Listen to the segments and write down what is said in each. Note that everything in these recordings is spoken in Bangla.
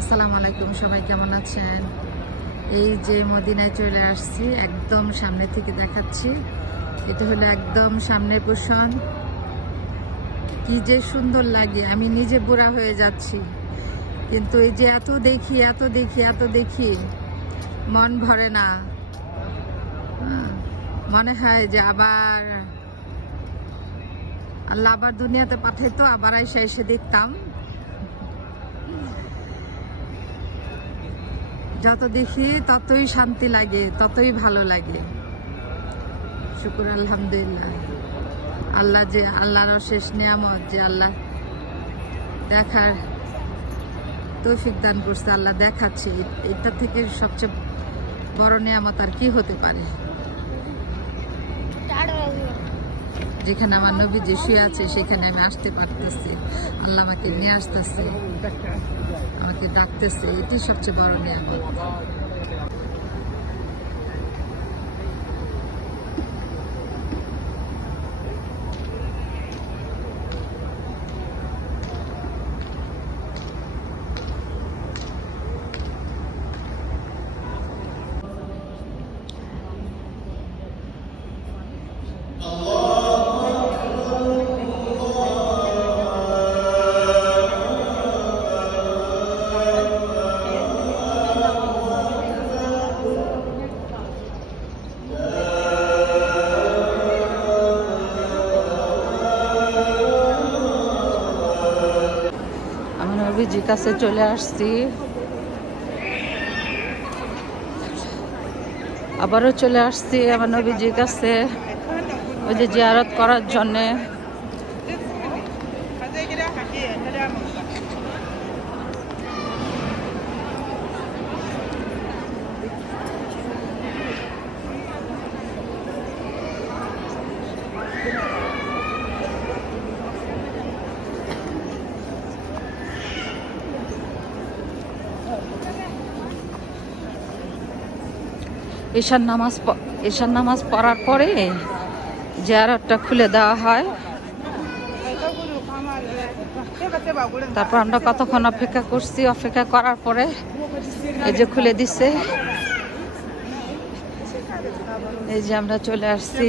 আসসালামু আলাইকুম, সবাই কেমন আছেন? এই যে মদিনায় চলে আসছি, একদম সামনে থেকে দেখাচ্ছি। এটা হলো একদম সামনের পোষণ। কি যে সুন্দর লাগে, আমি নিজে বুড়া হয়ে যাচ্ছি, কিন্তু এই যে এত দেখি এত দেখি এত দেখি মন ভরে না। মনে হয় যে আবার আল্লাহ আবার দুনিয়াতে পাঠাইতো, আবার এসে এসে দেখতাম। যত দেখি ততই শান্তি লাগে, ততই ভালো লাগে। শুকুর আলহামদুলিল্লাহ, আল্লাহ যে আল্লাহর শেষ নিয়ামত, যে আল্লাহ দেখার তৌফিক দান করছে, আল্লাহ দেখাচ্ছে। এটা থেকে সবচেয়ে বড় নিয়ামত আর কি হতে পারে? যেখানে আমার নবীজি শুয়ে আছে সেখানে আমি আসতে পারতেছি, আল্লাহ আমাকে নিয়ে আসতেছে, আমাকে ডাকতেছে, এটি সবচেয়ে বড় নিয়ামত। নবীজির কাছে চলে আসছি, আবারও চলে আসছি আমার নবীজির কাছে, ওই যে জিয়ারত করার জন্যে। ঈশার নামাজ পড়ার পরে জিয়ারতটা খুলে দেওয়া হয়। তারপর আমরা কতক্ষণ অপেক্ষা করছি, অপেক্ষা করার পরে এই যে খুলে দিছে। এই যে আমরা চলে আসছি।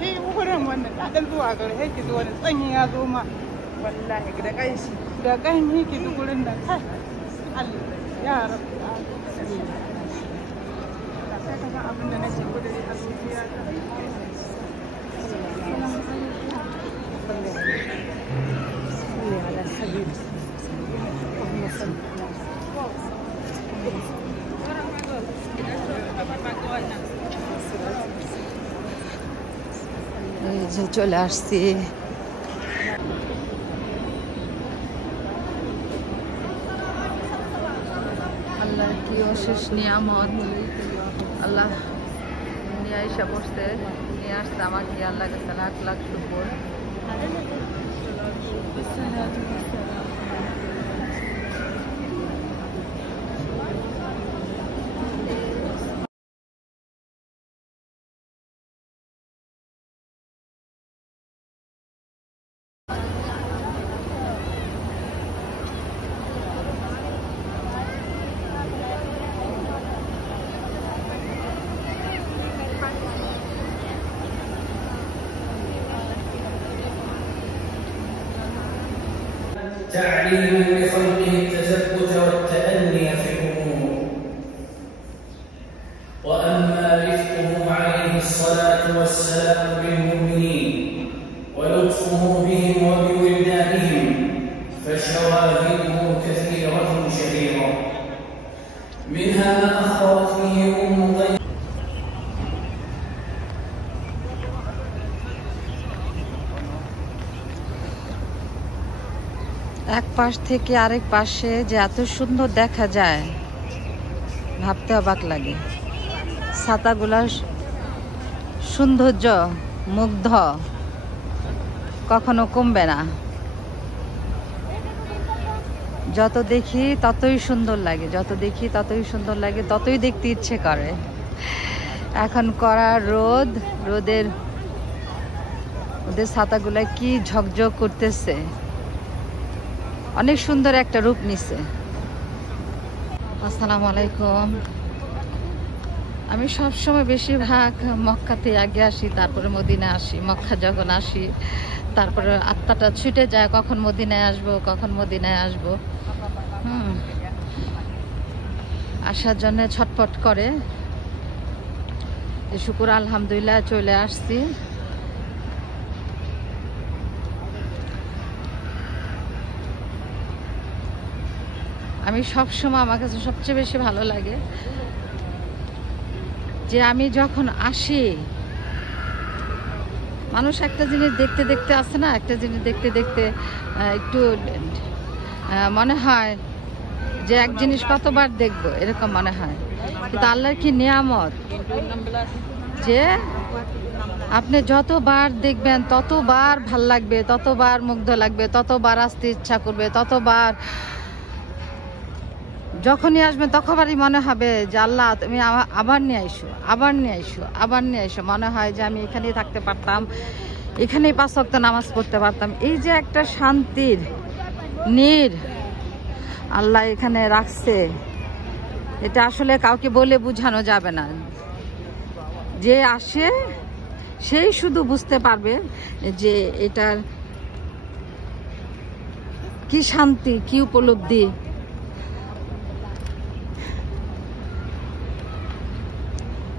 Hei wurin wannan kadan zuwa gare yake zuwa da tsanyi ya zo ma wallahi da kai shi da kai yake da gurin da kai Allah ya rabbi sai ka ga abin da nake gudu a zuciya ta এই যে চলে আসছি। আল্লাহ কি অশেষ নিয়ামত, আল্লাহ নিয়ে এসে বসতে নিয়ে আসতে আমাকে, আল্লাহ কাছে লাখ লাখ শুকর। تعليم لخلقه التثبت والتأني في الأمور. وأما رفقه عليه الصلاة والسلام بالمؤمنين ولطفه بهم وبولدانهم فشواهده كثيرة شهيرة، منها ما أخبرت به أم طيب. এক পাশ থেকে আরেক পাশে যে এত সুন্দর দেখা যায়, ভাবতে অবাক লাগে। ছাতাগুলার সৌন্দর্য মুগ্ধ, কখনো কমবে না। যত দেখি ততই সুন্দর লাগে, যত দেখি ততই সুন্দর লাগে, ততই দেখতে ইচ্ছে করে। এখন কড়া রোদ, রোদের ওদের ছাতাগুলা কি ঝকঝক করতেছে, অনেক সুন্দর একটা রূপ নিছে। আসসালামু আলাইকুম। আমি সবসময় বেশিরভাগ মক্কাতে আগে আসি, তারপরে মদিনায় আসি। মক্কা যখন আসি তারপরে আত্মাটা ছুটে যায়, কখন মদিনায় আসবো, কখন মদিনায় আসবো। আসার জন্য ছটফট করে। শুকুর আলহামদুলিল্লাহ চলে আসছি। আমি সবসময়, আমার কাছে সবচেয়ে বেশি ভালো লাগে যে আমি যখন আসি, মানুষ একটা জিনিস দেখতে দেখতে আসে না, একটা জিনিস দেখতে দেখতে একটু মনে হয় যে এক জিনিস কতবার দেখবো, এরকম মনে হয়। কিন্তু আল্লাহর কি নিয়ামত যে আপনি যতবার দেখবেন ততবার ভাল লাগবে, ততবার মুগ্ধ লাগবে, ততবার আসতে ইচ্ছা করবে, ততবার যখনই আসবেন তখনই মনে হবে যে আল্লাহ তুমি আবার নিয়ে আইসো, আবার নিয়ে আইসো, আবার নিয়ে আইসো। মনে হয় যে আমি এখানেই থাকতে পারতাম, এখানেই 5 ওয়াক্ত নামাজ পড়তে পারতাম। এই যে একটা শান্তির নীড় আল্লাহ এখানে রাখছে, এটা আসলে কাউকে বলে বোঝানো যাবে না। যে আসে সেই শুধু বুঝতে পারবে যে এটার কি শান্তি, কি উপলব্ধি।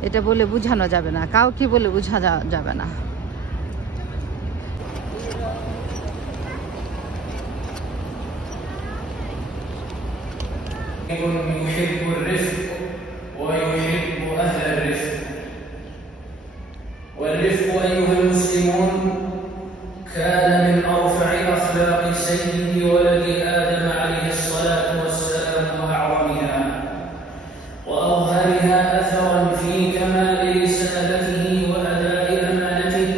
এটা বলে বোঝানো যাবে না, কাউকে বলে বোঝা যাবে না। يحب الرفق ويحب أهل الرفق. والرفق أيها المسلمون كان من أرفع أخلاق سيد ولد آدم عليه الصلاة والسلام وأعظمها وأظهرها أثرا في كمال رسالته وأداء أمانته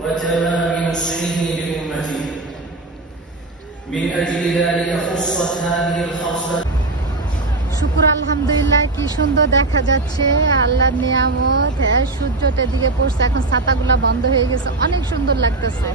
وتمام نصحه لأمته. من أجل ذلك خصت هذه الخصلة। শুকুর আলহামদুলিল্লাহ, কি সুন্দর দেখা যাচ্ছে, আল্লাহর নিয়ামত। হ্যাঁ, সূর্যটার দিকে পড়ছে, এখন ছাতাগুলা বন্ধ হয়ে গেছে, অনেক সুন্দর লাগতেছে।